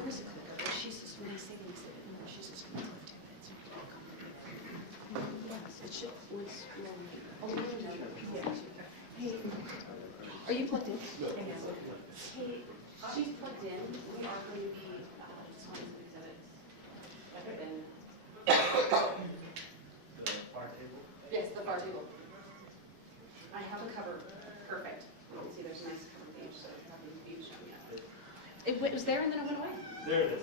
there is a clicker, but she's just, when I say things, she's just going to take 10 minutes. Yes, it should, was, oh, no, yeah. Hey, are you plugged in? No. Hey, she's plugged in. We are going to be just on some exhibits. Better than The bar table? yes, the bar table. I have a cover. Perfect. You can see there's a nice cover page, so it hasn't been shown yet. It was there and then it went away. There it is.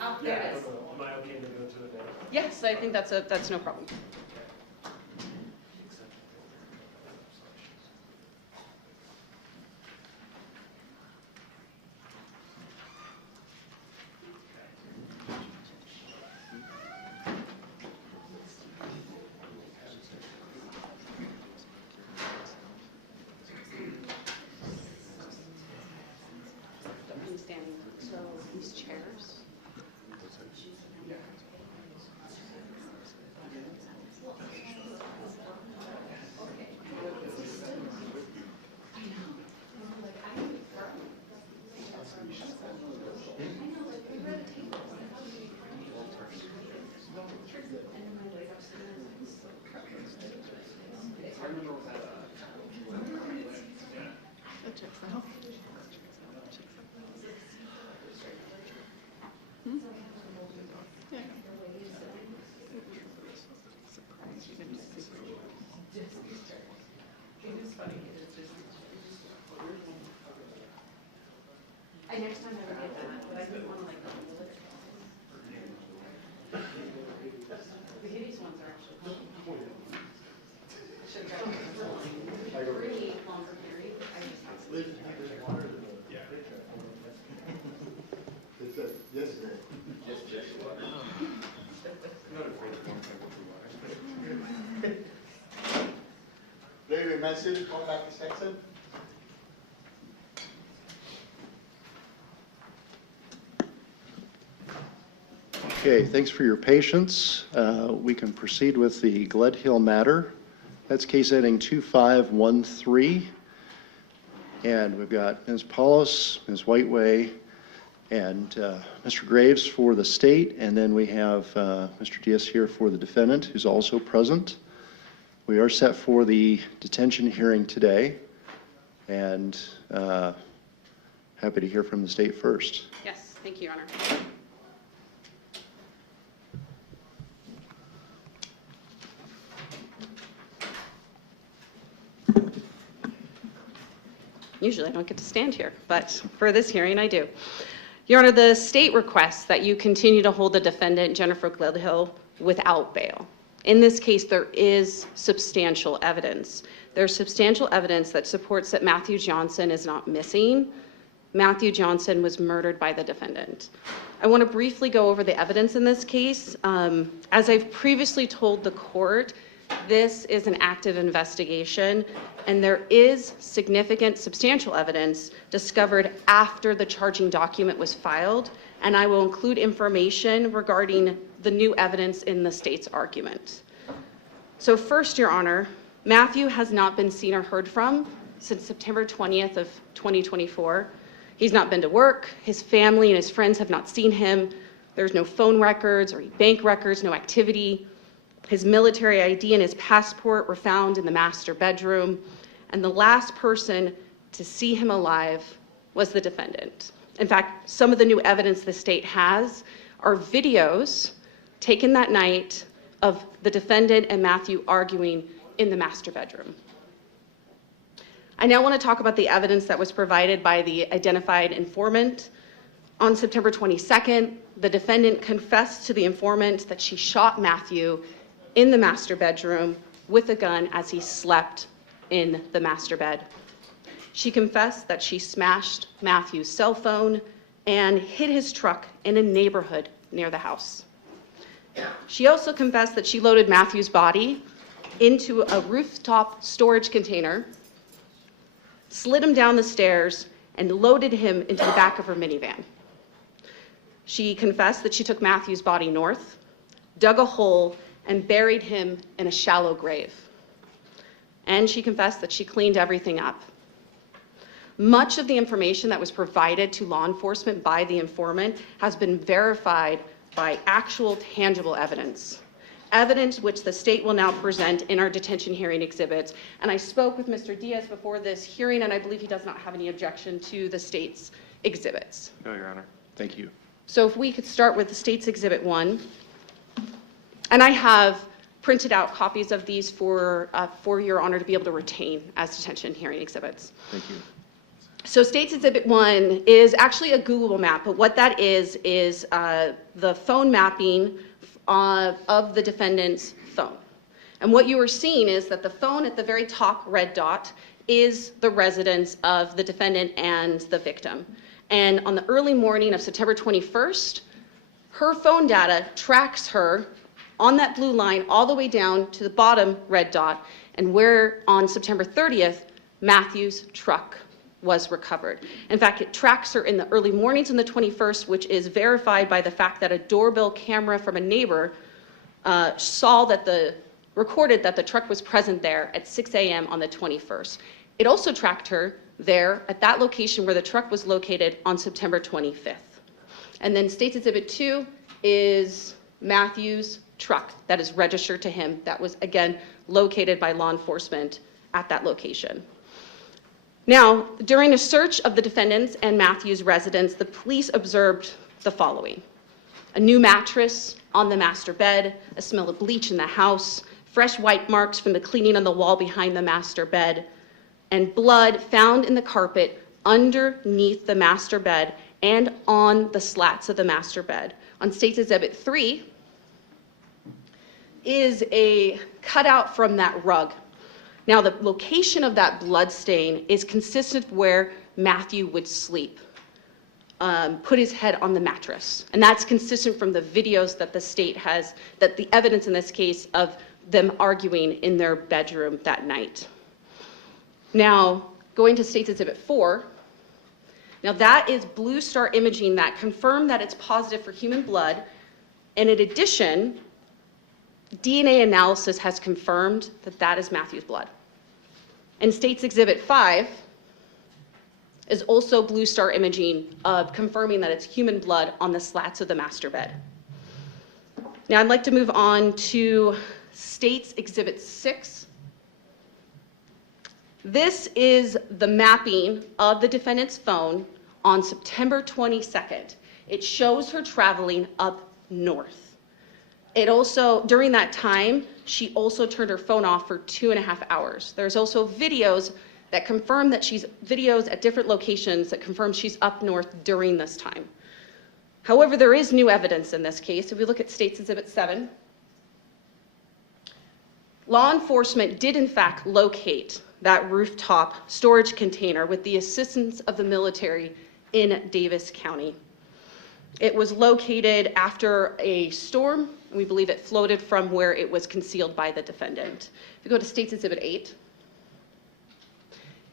Oh, there it is. Am I okay to go to it now? Yes, I think that's no problem. Standing, so these chairs. Next time I would get that, but I didn't want to like hold it. The hideous ones are actually should have got a really longer period. I just have to Yeah. It said yesterday. Just water. I'm not afraid of warm temperature water. Larry, message, come back to section. Okay, thanks for your patience. We can proceed with the Gledhill matter. That's case heading 2513. And we've got Ms. Paulus, Ms. Whiteway, and Mr. Graves for the state. And then we have Mr. Diaz here for the defendant, who's also present. We are set for the detention hearing today. And happy to hear from the state first. Yes, thank you, Your Honor. Usually I don't get to stand here, but for this hearing I do. Your Honor, the state requests that you continue to hold the defendant, Jennifer Gledhill, without bail. In this case, there is substantial evidence. There's substantial evidence that supports that Matthew Johnson is not missing. Matthew Johnson was murdered by the defendant. I want to briefly go over the evidence in this case. As I've previously told the court, this is an active investigation, and there is significant, substantial evidence discovered after the charging document was filed, and I will include information regarding the new evidence in the state's argument. So first, Your Honor, Matthew has not been seen or heard from since September 20th of 2024. He's not been to work. His family and his friends have not seen him. There's no phone records or bank records, no activity. His military ID and his passport were found in the master bedroom, and the last person to see him alive was the defendant. In fact, some of the new evidence the state has are videos taken that night of the defendant and Matthew arguing in the master bedroom. I now want to talk about the evidence that was provided by the identified informant. On September 22nd, the defendant confessed to the informant that she shot Matthew in the master bedroom with a gun as he slept in the master bed. She confessed that she smashed Matthew's cell phone and hid his truck in a neighborhood near the house. She also confessed that she loaded Matthew's body into a rooftop storage container, slid him down the stairs, and loaded him into the back of her minivan. She confessed that she took Matthew's body north, dug a hole, and buried him in a shallow grave. And she confessed that she cleaned everything up. Much of the information that was provided to law enforcement by the informant has been verified by actual tangible evidence. Evidence which the state will now present in our detention hearing exhibits. And I spoke with Mr. Diaz before this hearing, and I believe he does not have any objection to the state's exhibits. No, Your Honor. Thank you. So if we could start with the state's Exhibit 1. And I have printed out copies of these for Your Honor to be able to retain as detention hearing exhibits. Thank you. So State's Exhibit 1 is actually a Google map, but what that is the phone mapping of the defendant's phone. And what you are seeing is that the phone at the very top red dot is the residence of the defendant and the victim. And on the early morning of September 21st, her phone data tracks her on that blue line all the way down to the bottom red dot, and where on September 30th, Matthew's truck was recovered. In fact, it tracks her in the early mornings on the 21st, which is verified by the fact that a doorbell camera from a neighbor recorded that the truck was present there at 6 a.m. on the 21st. It also tracked her there at that location where the truck was located on September 25th. And then State's Exhibit 2 is Matthew's truck that is registered to him that was, again, located by law enforcement at that location. Now, during a search of the defendant's and Matthew's residence, the police observed the following: a new mattress on the master bed, a smell of bleach in the house, fresh white marks from the cleaning on the wall behind the master bed, and blood found in the carpet underneath the master bed and on the slats of the master bed. On State's Exhibit 3 is a cutout from that rug. Now, the location of that blood stain is consistent with where Matthew would sleep, put his head on the mattress. And that's consistent from the videos that the state has, that the evidence in this case of them arguing in their bedroom that night. Now, going to State's Exhibit 4, now that is Blue Star imaging that confirmed that it's positive for human blood. And in addition, DNA analysis has confirmed that that is Matthew's blood. And State's Exhibit 5 is also Blue Star imaging confirming that it's human blood on the slats of the master bed. Now I'd like to move on to State's Exhibit 6. This is the mapping of the defendant's phone on September 22nd. It shows her traveling up north. It also, during that time, she also turned her phone off for 2.5 hours. There's also videos that confirm that videos at different locations that confirm she's up north during this time. However, there is new evidence in this case. If we look at State's Exhibit 7, law enforcement did in fact locate that rooftop storage container with the assistance of the military in Davis County. It was located after a storm. We believe it floated from where it was concealed by the defendant. If you go to State's Exhibit 8.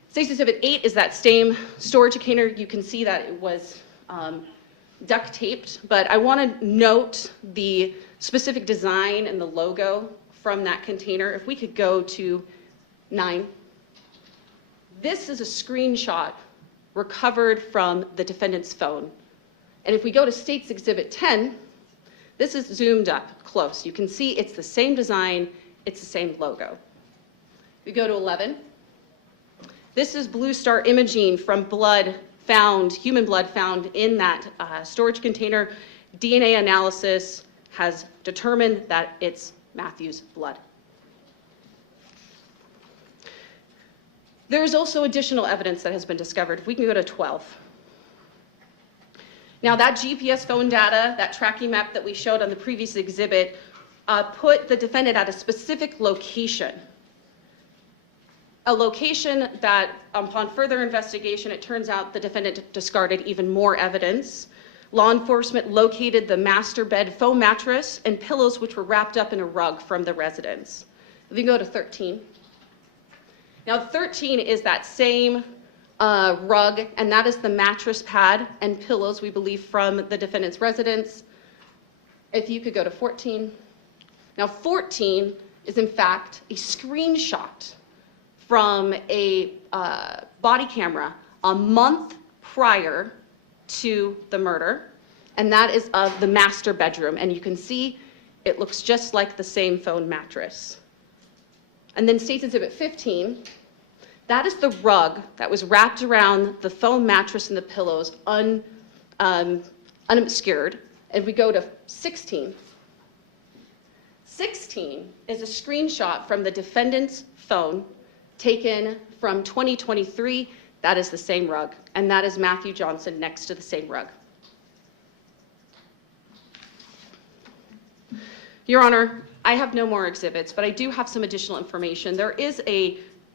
State's Exhibit 8 is that same storage container. You can see that it was duct taped, but I want to note the specific design and the logo from that container. If we could go to 9. This is a screenshot recovered from the defendant's phone. And if we go to State's Exhibit 10, this is zoomed up close. You can see it's the same design, it's the same logo. We go to 11. This is Blue Star imaging from blood found, human blood found in that storage container. DNA analysis has determined that it's Matthew's blood. There's also additional evidence that has been discovered. If we can go to 12. Now that GPS phone data, that tracking map that we showed on the previous exhibit, put the defendant at a specific location. A location that, upon further investigation, it turns out the defendant discarded even more evidence. Law enforcement located the master bed foam mattress and pillows which were wrapped up in a rug from the residence. If you go to 13. Now 13 is that same rug, and that is the mattress pad and pillows, we believe, from the defendant's residence. If you could go to 14. Now 14 is in fact a screenshot from a body camera a month prior to the murder, and that is of the master bedroom. And you can see it looks just like the same foam mattress. And then State's Exhibit 15, that is the rug that was wrapped around the foam mattress and the pillows unobscured. And we go to 16. 16 is a screenshot from the defendant's phone taken from 2023. That is the same rug, and that is Matthew Johnson next to the same rug. Your Honor, I have no more exhibits, but I do have some additional information. There is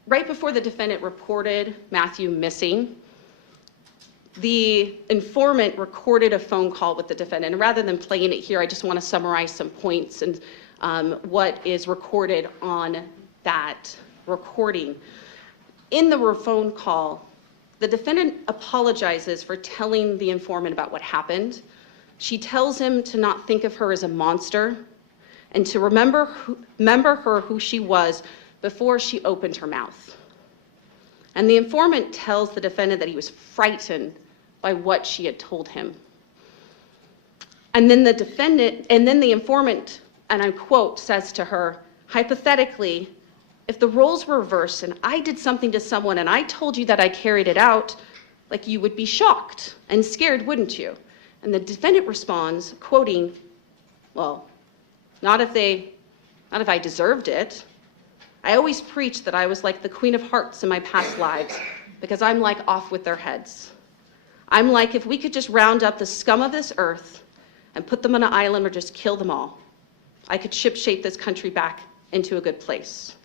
right before the defendant reported Matthew missing, the informant recorded a phone call with the defendant. And rather than playing it here, I just want to summarize some points and what is recorded on that recording. In the phone call, the defendant apologizes for telling the informant about what happened. She tells him to not think of her as a monster and to remember her who she was before she opened her mouth. And the informant tells the defendant that he was frightened by what she had told him. And then the informant, and I quote, says to her, hypothetically, if the roles were reversed and I did something to someone and I told you that I carried it out, like you would be shocked and scared, wouldn't you? And the defendant responds, quoting, well, not if I deserved it. I always preached that I was like the Queen of Hearts in my past lives because I'm like off with their heads. I'm like if we could just round up the scum of this earth and put them on an island or just kill them all, I could shipshape this country back into a good place.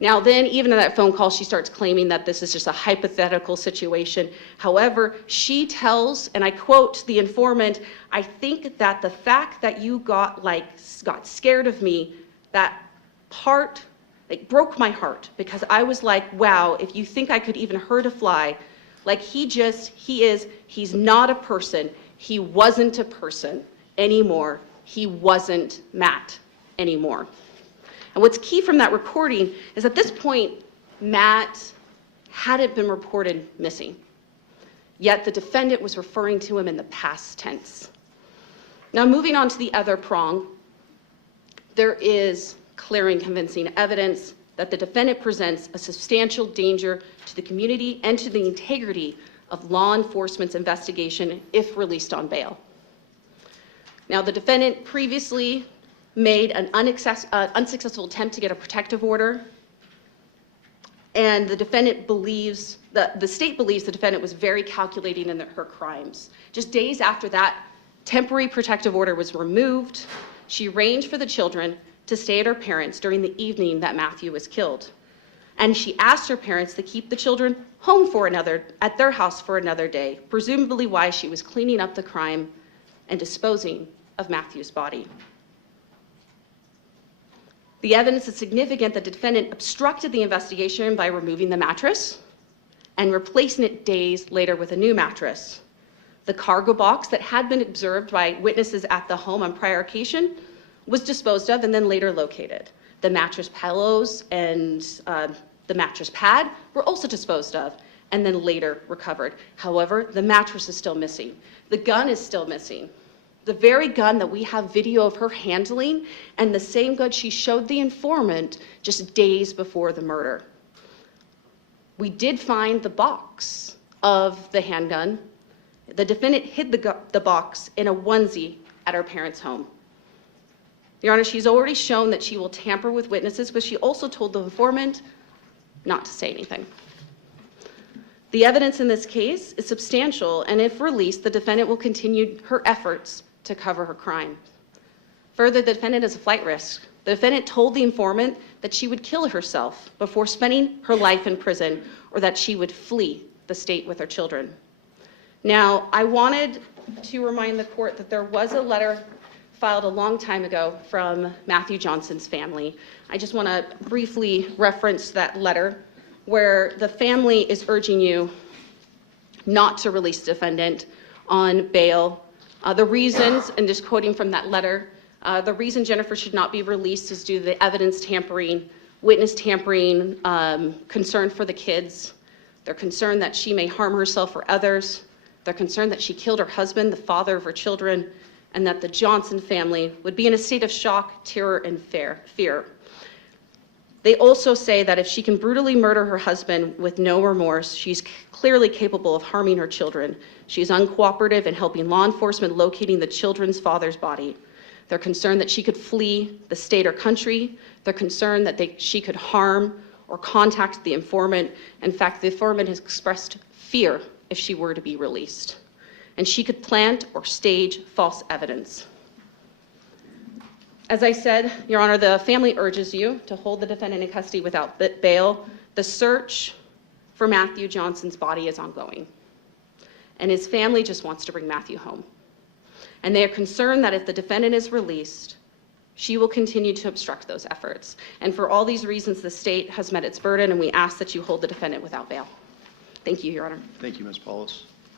Now then, even in that phone call, she starts claiming that this is just a hypothetical situation. However, she tells, and I quote the informant, I think that the fact that you got scared of me, that part, broke my heart because I was like, wow, if you think I could even hurt a fly, like he's not a person. He wasn't a person anymore. He wasn't Matt anymore. And what's key from that recording is at this point, Matt hadn't been reported missing, yet the defendant was referring to him in the past tense. Now, moving on to the other prong, there is clear and convincing evidence that the defendant presents a substantial danger to the community and to the integrity of law enforcement's investigation if released on bail. Now, the defendant previously made an unsuccessful attempt to get a protective order, and the defendant believes, the state believes the defendant was very calculating in her crimes. Just days after that temporary protective order was removed, she arranged for the children to stay at her parents' during the evening that Matthew was killed. And she asked her parents to keep the children home at their house for another day, presumably while she was cleaning up the crime and disposing of Matthew's body. The evidence is significant that the defendant obstructed the investigation by removing the mattress and replacing it days later with a new mattress. The cargo box that had been observed by witnesses at the home on prior occasion was disposed of and then later located. The mattress pillows and the mattress pad were also disposed of and then later recovered. However, the mattress is still missing. The gun is still missing. The very gun that we have video of her handling and the same gun she showed the informant just days before the murder. We did find the box of the handgun. The defendant hid the box in a onesie at her parents' home. Your Honor, she's already shown that she will tamper with witnesses, but she also told the informant not to say anything. The evidence in this case is substantial, and if released, the defendant will continue her efforts to cover her crime. Further, the defendant is a flight risk. The defendant told the informant that she would kill herself before spending her life in prison, or that she would flee the state with her children. Now, I wanted to remind the court that there was a letter filed a long time ago from Matthew Johnson's family. I just want to briefly reference that letter where the family is urging you not to release the defendant on bail. The reasons, and just quoting from that letter, the reason Jennifer should not be released is due to the evidence tampering, witness tampering, concern for the kids. They're concerned that she may harm herself or others. They're concerned that she killed her husband, the father of her children, and that the Johnson family would be in a state of shock, terror, and fear. They also say that if she can brutally murder her husband with no remorse, she's clearly capable of harming her children. She's uncooperative in helping law enforcement locating the children's father's body. They're concerned that she could flee the state or country. They're concerned that she could harm or contact the informant. In fact, the informant has expressed fear if she were to be released. And she could plant or stage false evidence. As I said, Your Honor, the family urges you to hold the defendant in custody without bail. The search for Matthew Johnson's body is ongoing. And his family just wants to bring Matthew home. And they are concerned that if the defendant is released, she will continue to obstruct those efforts. And for all these reasons, the state has met its burden, and we ask that you hold the defendant without bail. Thank you, Your Honor. Thank you, Ms. Paulus.